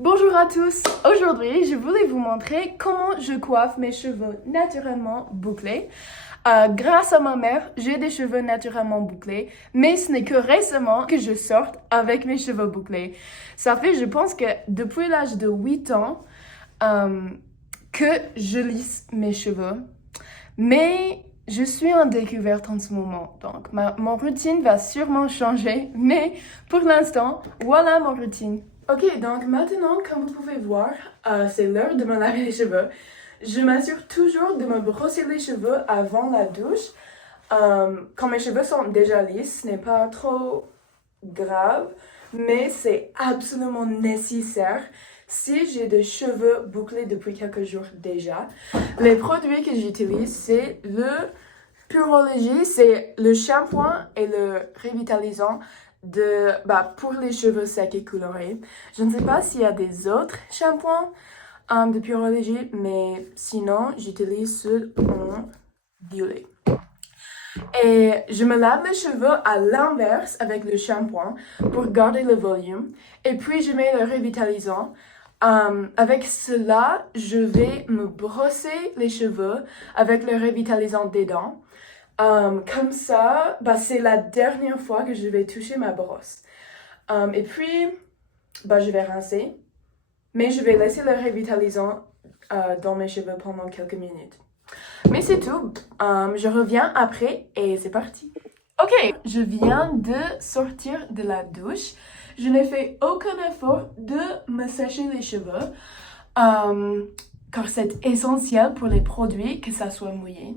Bonjour à tous! Aujourd'hui, je voulais vous montrer comment je coiffe mes cheveux naturellement bouclés. Grâce à ma mère, j'ai des cheveux naturellement bouclés, mais ce n'est que récemment que je sorte avec mes cheveux bouclés. Ça fait, je pense que depuis l'âge de 8 ans, euh, que je lisse mes cheveux. Mais je suis en découverte en ce moment, donc mon routine va sûrement changer, mais pour l'instant, voilà mon routine. Ok, donc maintenant, comme vous pouvez voir, c'est l'heure de me laver les cheveux. Je m'assure toujours de me brosser les cheveux avant la douche. Quand mes cheveux sont déjà lisses, ce n'est pas trop grave, mais c'est absolument nécessaire si j'ai des cheveux bouclés depuis quelques jours déjà. Les produits que j'utilise, c'est le Purology, c'est le shampoing et le revitalisant pour les cheveux secs et colorés. Je ne sais pas s'il y a des autres shampoings de Purology, mais sinon, j'utilise ceux en violet. Et je me lave les cheveux à l'inverse avec le shampoing pour garder le volume. Et puis, je mets le revitalisant. Avec cela, je vais me brosser les cheveux avec le revitalisant des dents. Comme ça, c'est la dernière fois que je vais toucher ma brosse. Et puis, je vais rincer. Mais je vais laisser le revitalisant dans mes cheveux pendant quelques minutes. Mais c'est tout. Je reviens après et c'est parti. Ok, je viens de sortir de la douche. Je n'ai fait aucun effort de me sécher les cheveux. Car c'est essentiel pour les produits que ça soit mouillé.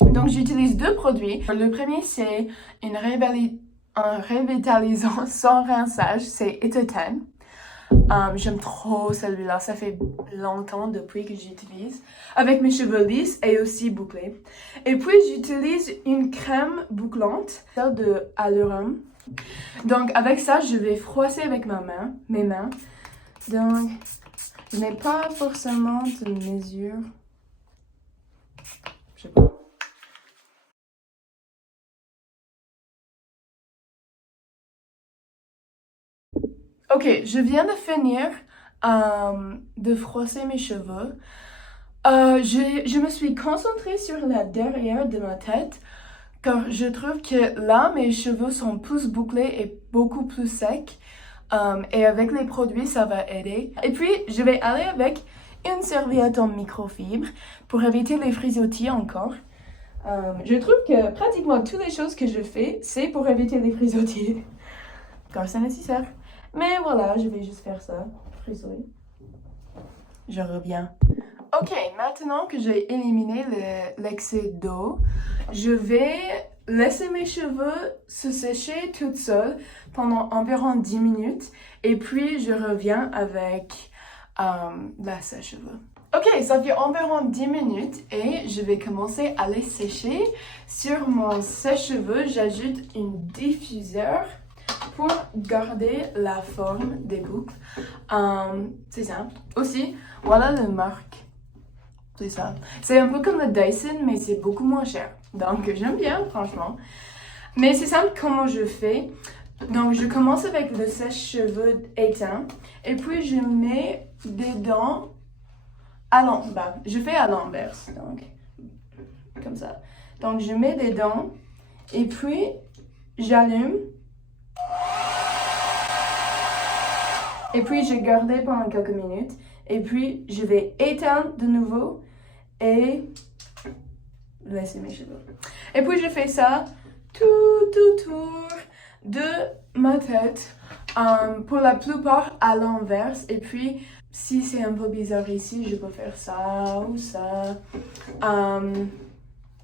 Donc j'utilise deux produits. Le premier c'est un revitalisant sans rinçage, c'est Etoten. J'aime trop celui-là, ça fait longtemps depuis que j'utilise, avec mes cheveux lisses et aussi bouclés. Et puis j'utilise une crème bouclante, celle de Alurum. Donc avec ça, je vais froisser avec mes mains. Donc je n'ai pas forcément de mesure. Je sais pas. Ok, je viens de finir de froisser mes cheveux. Je me suis concentrée sur la derrière de ma tête car je trouve que là, mes cheveux sont plus bouclés et beaucoup plus secs. Et avec les produits, ça va aider. Et puis, je vais aller avec une serviette en microfibre pour éviter les frisottis encore. Je trouve que pratiquement toutes les choses que je fais, c'est pour éviter les frisottis. Car c'est nécessaire. Mais voilà, je vais juste faire ça. Frisouiller. Je reviens. Ok, maintenant que j'ai éliminé l'excès d'eau, je vais laisser mes cheveux se sécher toute seule pendant environ 10 minutes et puis je reviens avec la sèche-cheveux. Ok, ça fait environ 10 minutes et je vais commencer à les sécher. Sur mon sèche-cheveux, j'ajoute un diffuseur pour garder la forme des boucles. C'est simple. Aussi, voilà la marque. C'est ça. C'est un peu comme le Dyson, mais c'est beaucoup moins cher. Donc, j'aime bien, franchement. Mais c'est simple comment je fais. Donc, je commence avec le sèche-cheveux éteint. Et puis, je mets des dents à l'envers. Je fais à l'inverse. Donc, comme ça. Donc, je mets des dents. Et puis, j'allume. Et puis, je garde pendant quelques minutes. Et puis, je vais éteindre de nouveau et laisser mes cheveux. Et puis, je fais ça tout autour de ma tête. Pour la plupart à l'inverse. Et puis, si c'est un peu bizarre ici, je peux faire ça ou ça.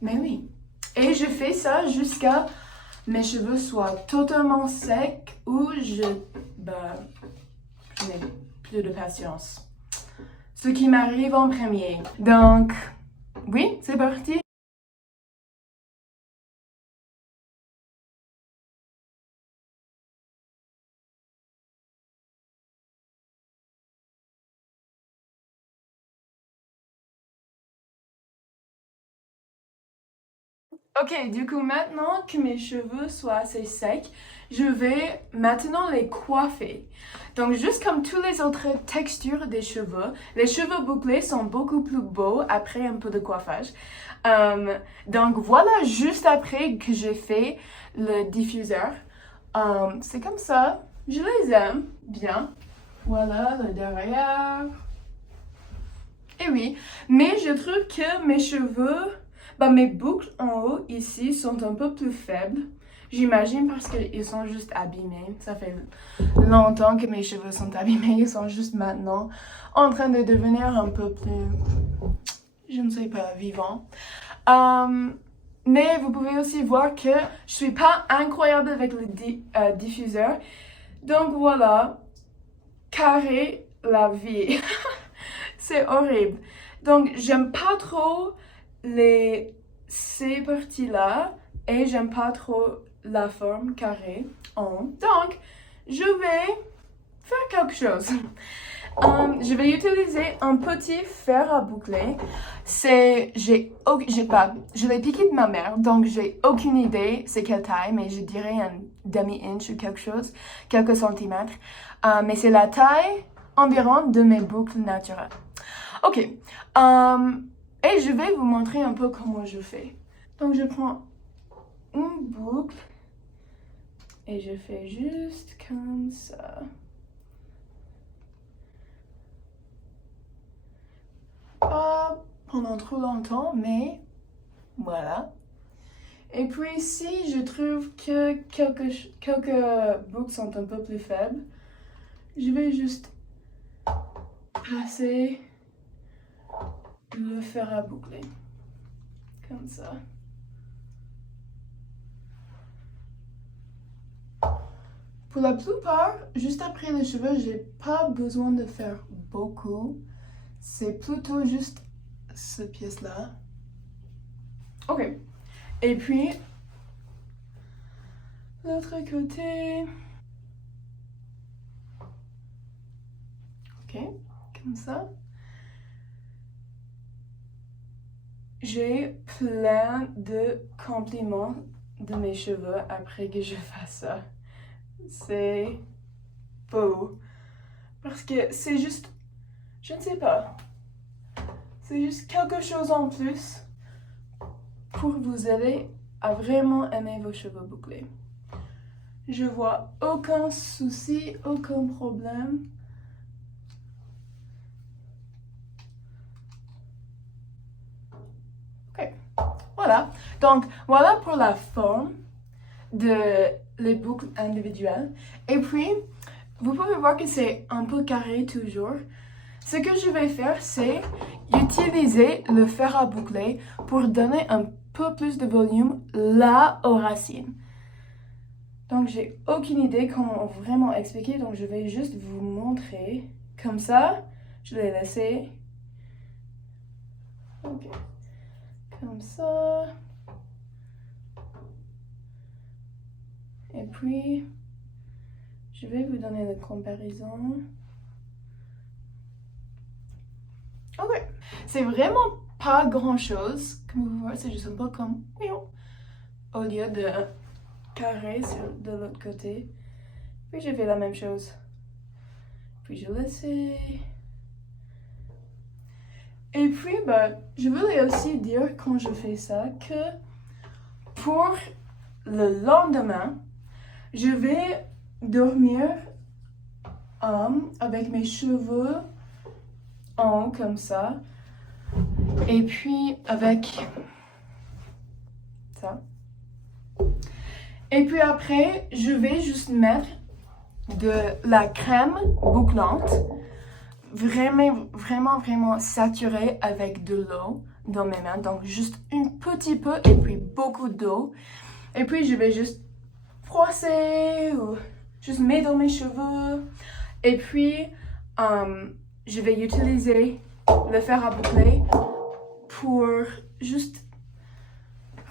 Mais oui. Et je fais ça jusqu'à mes cheveux soient totalement secs ou je n'ai plus de patience. Ce qui m'arrive en premier. Donc, oui, c'est parti. Ok, du coup, maintenant que mes cheveux soient assez secs, je vais maintenant les coiffer. Donc, juste comme toutes les autres textures des cheveux, les cheveux bouclés sont beaucoup plus beaux après un peu de coiffage. Donc, voilà juste après que j'ai fait le diffuseur. C'est comme ça. Je les aime bien. Voilà, le derrière. Et oui, mais je trouve que mes cheveux, mes boucles en haut ici sont un peu plus faibles. J'imagine parce qu'ils sont juste abîmés. Ça fait longtemps que mes cheveux sont abîmés. Ils sont juste maintenant en train de devenir un peu plus, je ne sais pas, vivants. Mais vous pouvez aussi voir que je suis pas incroyable avec le diffuseur. Donc voilà, carré la vie. C'est horrible. Donc, j'aime pas trop ces parties-là et j'aime pas trop la forme carrée en haut. Donc, je vais faire quelque chose. Je vais utiliser un petit fer à boucler. Je l'ai piqué de ma mère, donc j'ai aucune idée c'est quelle taille, mais je dirais un demi-inch ou quelque chose, quelques centimètres. Mais c'est la taille environ de mes boucles naturelles. Ok, et je vais vous montrer un peu comment je fais. Donc je prends une boucle et je fais juste comme ça. Pas pendant trop longtemps, mais voilà. Et puis ici, je trouve que quelques boucles sont un peu plus faibles. Je vais juste passer le fer à boucler. Comme ça. Pour la plupart, juste après les cheveux, j'ai pas besoin de faire beaucoup. C'est plutôt juste cette pièce-là. Ok. Et puis, l'autre côté. Ok, comme ça. J'ai plein de compliments de mes cheveux après que je fasse ça. C'est beau. Parce que c'est juste, je ne sais pas, c'est juste quelque chose en plus pour vous aider à vraiment aimer vos cheveux bouclés. Je vois aucun souci, aucun problème. Ok, voilà. Donc, voilà pour la forme de les boucles individuelles. Et puis, vous pouvez voir que c'est un peu carré toujours. Ce que je vais faire, c'est utiliser le fer à boucler pour donner un peu plus de volume là aux racines. Donc, j'ai aucune idée comment vraiment expliquer, donc je vais juste vous montrer. Comme ça, je l'ai laissé. Ok. Comme ça. Et puis, je vais vous donner la comparaison. Ok. C'est vraiment pas grand chose. Comme vous voyez, c'est juste un peu comme au lieu de carré de l'autre côté. Puis j'ai fait la même chose. Puis je laissais. Et puis, je voulais aussi dire quand je fais ça que pour le lendemain, je vais dormir avec mes cheveux en haut comme ça. Et puis avec ça. Et puis après, je vais juste mettre de la crème bouclante. Vraiment saturée avec de l'eau dans mes mains. Donc juste un petit peu et puis beaucoup d'eau. Et puis je vais juste froisser ou juste mettre dans mes cheveux. Et puis je vais utiliser le fer à boucler pour juste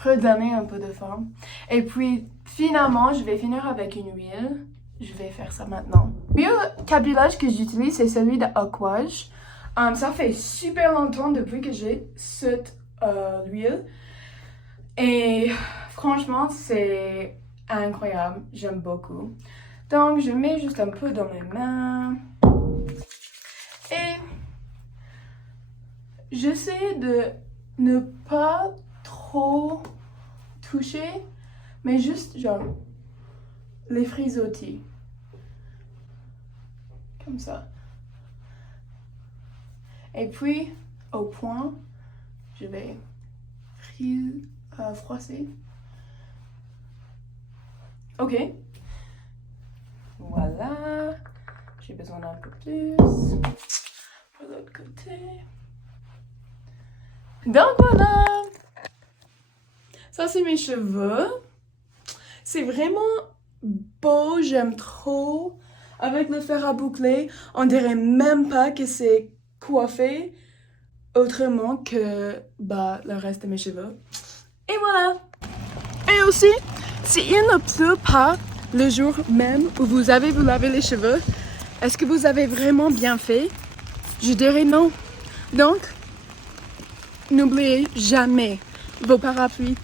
redonner un peu de forme. Et puis finalement, je vais finir avec une huile. Je vais faire ça maintenant. L'huile capillaire que j'utilise, c'est celui d'Aquage. Ça fait super longtemps depuis que j'ai cette huile. Et franchement, c'est incroyable. J'aime beaucoup. Donc, je mets juste un peu dans mes mains. Et j'essaie de ne pas trop toucher, mais juste genre les frisottis. Comme ça. Et puis, au point, je vais froisser. Ok. Voilà. J'ai besoin d'un peu plus. Pour l'autre côté. Donc voilà. Ça, c'est mes cheveux. C'est vraiment beau. J'aime trop. Avec le fer à boucler, on dirait même pas que c'est coiffé autrement que le reste de mes cheveux. Et voilà. Et aussi, s'il ne pleut pas le jour même où vous avez vous laver les cheveux, est-ce que vous avez vraiment bien fait? Je dirais non. Donc, n'oubliez jamais vos parapluies.